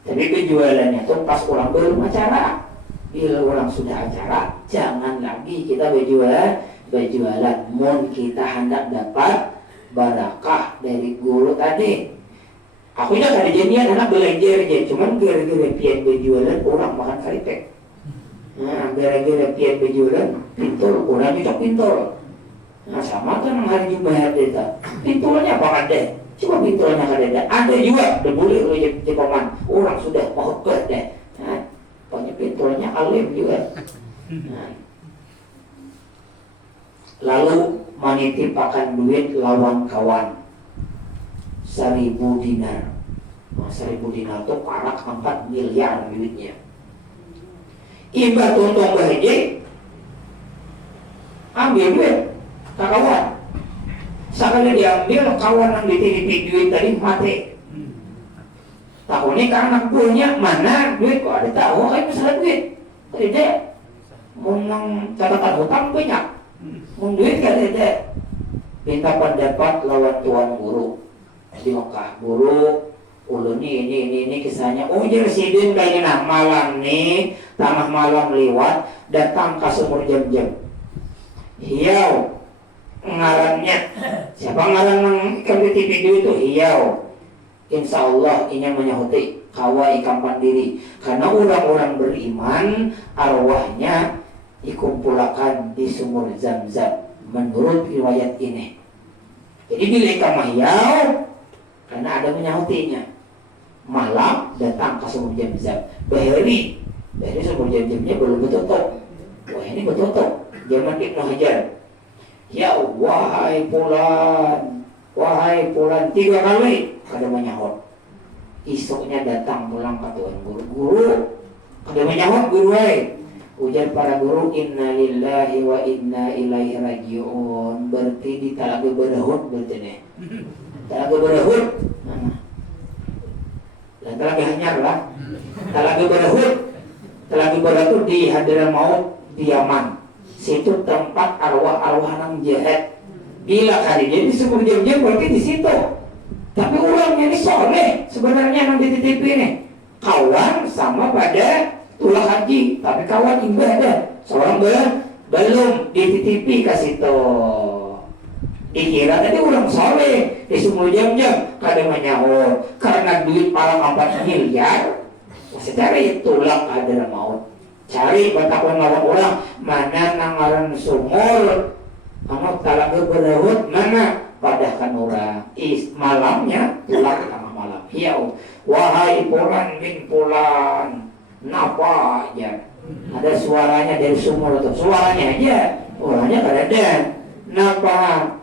Tapi bejualannya tuh pas orang belum acara. Bila orang sudah acara, jangan lagi kita berjualan. Mun kita hendak dapat barakah dari guru tadi. Aku ini kada jadian anak belajar aja, cuman gara-gara pian berjualan orang makan karipik. Nah, gara-gara pian berjualan pintul, orang cocok pintul. Nah, sama kan hari Jumat itu. Pintulnya apa kada? Cuma pintulnya kada. Ada juga, boleh di paman. Orang sudah mau deh. Nah, banyak pintulnya alim juga. Nah. Lalu menitipkan duit lawan kawan. 1.000 dinar. Nah, 1.000 dinar itu parak 4 miliar duitnya. Imbah tuntung bahagia, ambil duit ke kawan. Sekali diambil, kawan yang dititip duit tadi mati. Takutnya ke anak buahnya, mana duit kok ada tahu, kayak masalah duit. Tidak, mau catatan hutang banyak. Mau duit kan tidak. Minta pendapat lawan tuan guru. Di Mekah guru ulun ini kisahnya. Oh jadi residen kayaknya malam nih tengah malam lewat datang ke sumur jam-jam hiau ngarannya siapa ngaran yang ikan di video itu hiau. Insya Allah ini menyahuti kawa ikan pandiri karena orang-orang beriman arwahnya dikumpulkan di sumur Zam-Zam menurut riwayat ini. Jadi bila ikan hiau karena ada menyahutinya. malam datang ke sumur Zam-Zam. Bahari sumur Zam-Zamnya belum bertutup. Wah ini bertutup. Zaman Ibnu Hajar. Ya wahai Fulan 3 kali kada menyahut. Esoknya datang pulang ke tuan guru kada menyahut guru ujar para guru, inna lillahi wa inna ilaihi raji'un. Berarti di talaga berahut berarti nih. Talaga berahut. Dan talaga hanyar lah. Talaga berahut. Talaga berahut di Hadramaut di Yaman. Situ tempat arwah-arwah nang jahat. Bila kali jadi sumur Zam-Zam berarti di situ. Tapi ulangnya ini soleh sebenarnya nang dititipi nih. Kawan sama pada tulah haji, tapi kawan ibadah. Seorang belum dititipi ke situ. Dikira tadi orang soleh di sumur Zam-Zam kada menyahur karena duit palang 4 miliar. Secara itulah ada maut. Cari batakon lawan orang mana nangaran sumur, kamu talaga berahut mana padahkan orang malamnya tulang tengah malam. Hiau, wahai Fulan bin Fulan, napa aja? Ada suaranya dari sumur itu, suaranya aja, orangnya kada ada. Napa?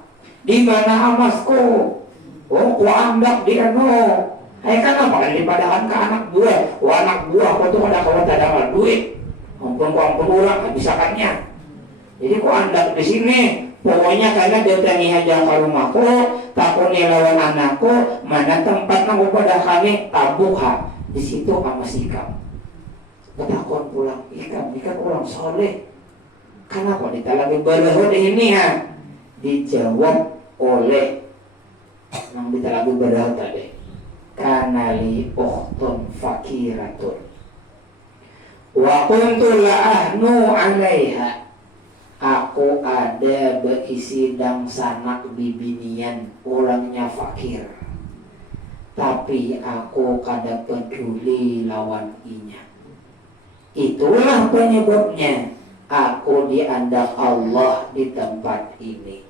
Di mana amasku? Oh, ku andak di anu. Hai kan apa kan dipadakan ke anak buah? Wah anak buah kau tuh ada kawan tak ada duit. Ampun orang bisakannya. Jadi ku andak di sini. Pokoknya karena datangi aja ke rumahku, takuni lawan anakku, mana tempat nang pada kami tabuk ha. Di situ kamu sikap. Ketakon pulang ikan orang soleh. Kenapa ditalagi berahut ini ha? Dijawab oleh nang ditalagi berahut tadi. Kanali ukhtun fakiratun wa kuntu la'ahnu 'alaiha. Aku ada berisi dang sanak bibinian, orangnya fakir. Tapi aku kada peduli lawan inya. Itulah penyebabnya aku diandak Allah di tempat ini.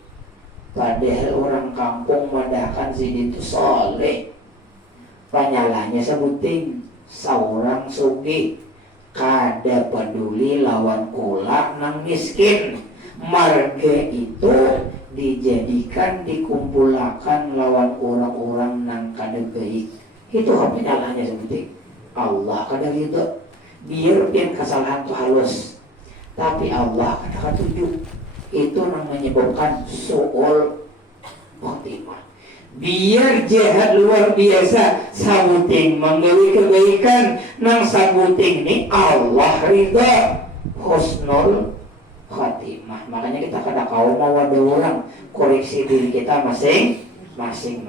Padahal orang kampung madahkan si itu soleh. Panyalahnya sebuting seorang sugih kada peduli lawan kulak nang miskin. Marga itu dijadikan dikumpulkan lawan orang-orang nang kada baik. Itu apa nyalahnya sebuting. Allah kada gitu. Biarpun kesalahan itu halus, tapi Allah kada ketujuh. Itu nang menyebabkan su'ul khotimah. Biar jahat luar biasa, sabuting menggawi kebaikan nang sabuting ini Allah ridha husnul khatimah. Makanya kita kada kau mau ada orang koreksi diri kita masing-masing.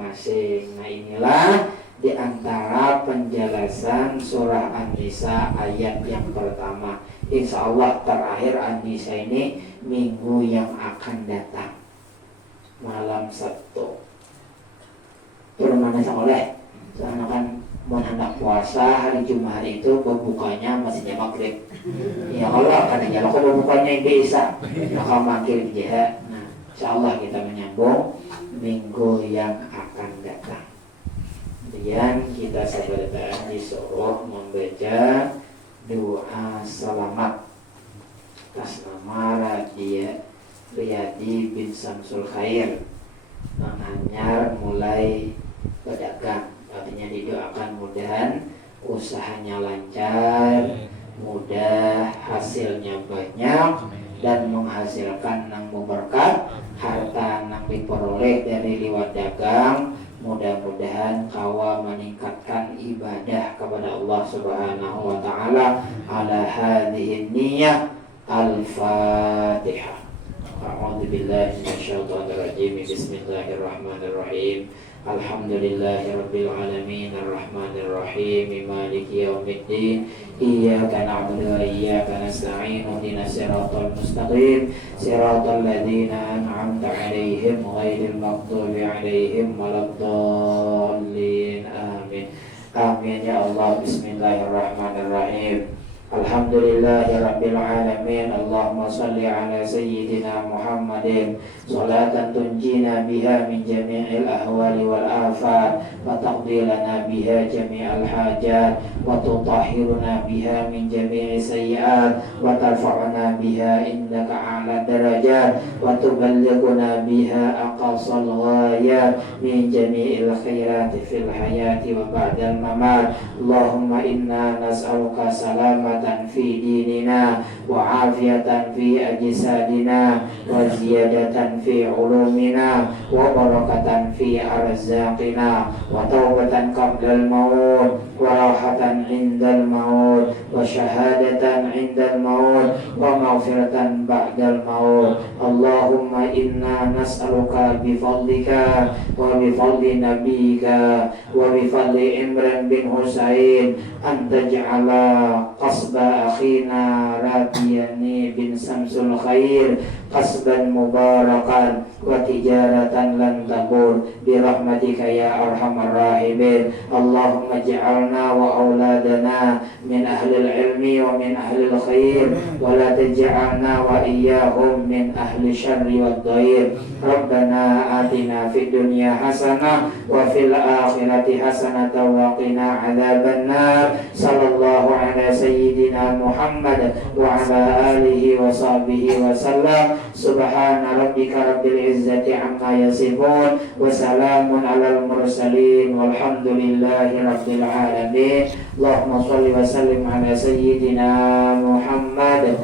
Nah inilah di antara penjelasan surah An-Nisa ayat yang pertama. Insya Allah terakhir An-Nisa ini minggu yang akan datang, malam Sabtu. Turun mana oleh karena kan mau hendak puasa hari Jumat itu berbukanya masih jam maghrib. Ya Allah katanya kalau berbukanya bisa maka maghrib ya. Nah insyaallah kita menyambung minggu yang akan datang. Kemudian kita sahabat disuruh membaca doa selamat atas nama Riyadi bin Samsul Khair menanyar mulai pedagang. Artinya didoakan mudahan usahanya lancar, mudah hasilnya banyak dan menghasilkan nang berkat harta nang diperoleh dari liwat dagang. Mudah-mudahan kawa meningkatkan ibadah kepada Allah Subhanahu wa taala ala hadhihi niyyah. Al-Fatihah. A'udzu billahi minasyaitonir rajim. Bismillahirrahmanirrahim. Alhamdulillahirabbil alamin arrahmanir rahim maliki yaumiddin. Iyyaka na'budu wa iyyaka nasta'in. Ihdinas siratal mustaqim. Siratal ladzina an'amta 'alaihim ghairil maghdubi 'alaihim waladdallin. Amin. Amin ya Allah. Bismillahirrahmanirrahim. Alhamdulillahi Rabbil Alamin. Allahumma salli ala Sayyidina Muhammadin salatan tunjina biha min jami'il ahwali wal afat wa taqdi lana biha jami'al hajat wa tutahhiruna biha min jami'i sayyi'at wa tarfa'una biha indaka a'la darajat wa tuballighuna biha aqsal ghayat min jami'il khairati fil hayati wa ba'dal mamat. Allahumma inna nas'aluka salamatan fi dinina wa afiyatan fi ajsadina wa ziyadatan fi ulumina wa barakatan fi arzaqina wa taubatan qabla al-maut wa rahatan indal maut wa syahadatan indal maut wa maghfiratan ba'dal maut. Allahumma inna nas'aluka bi fadlika wa bi fadli nabiyyika wa bi fadli Imran bin Husain an taj'ala qasba akhina Radiyani bin Samsul Khair qasban mubarakan wa tijaratan lan tabur bi rahmatika ya arhamar rahimin. Allahumma ij'alna wa auladana min ahlil ilmi wa min ahlil khair wa la taj'alna wa iyyahum min ahli syarri wad dhair. Rabbana atina fid dunya hasanah wa fil akhirati hasanah wa qina adzaban nar. Sallallahu ala sayyidina Muhammad wa ala alihi wa sahbihi wa sallam. Subhana rabbika rabbil izzati amma yasifun wa salamun alal mursalin walhamdulillahi rabbil alamin. Allahumma shalli wa sallim ala sayyidina Muhammad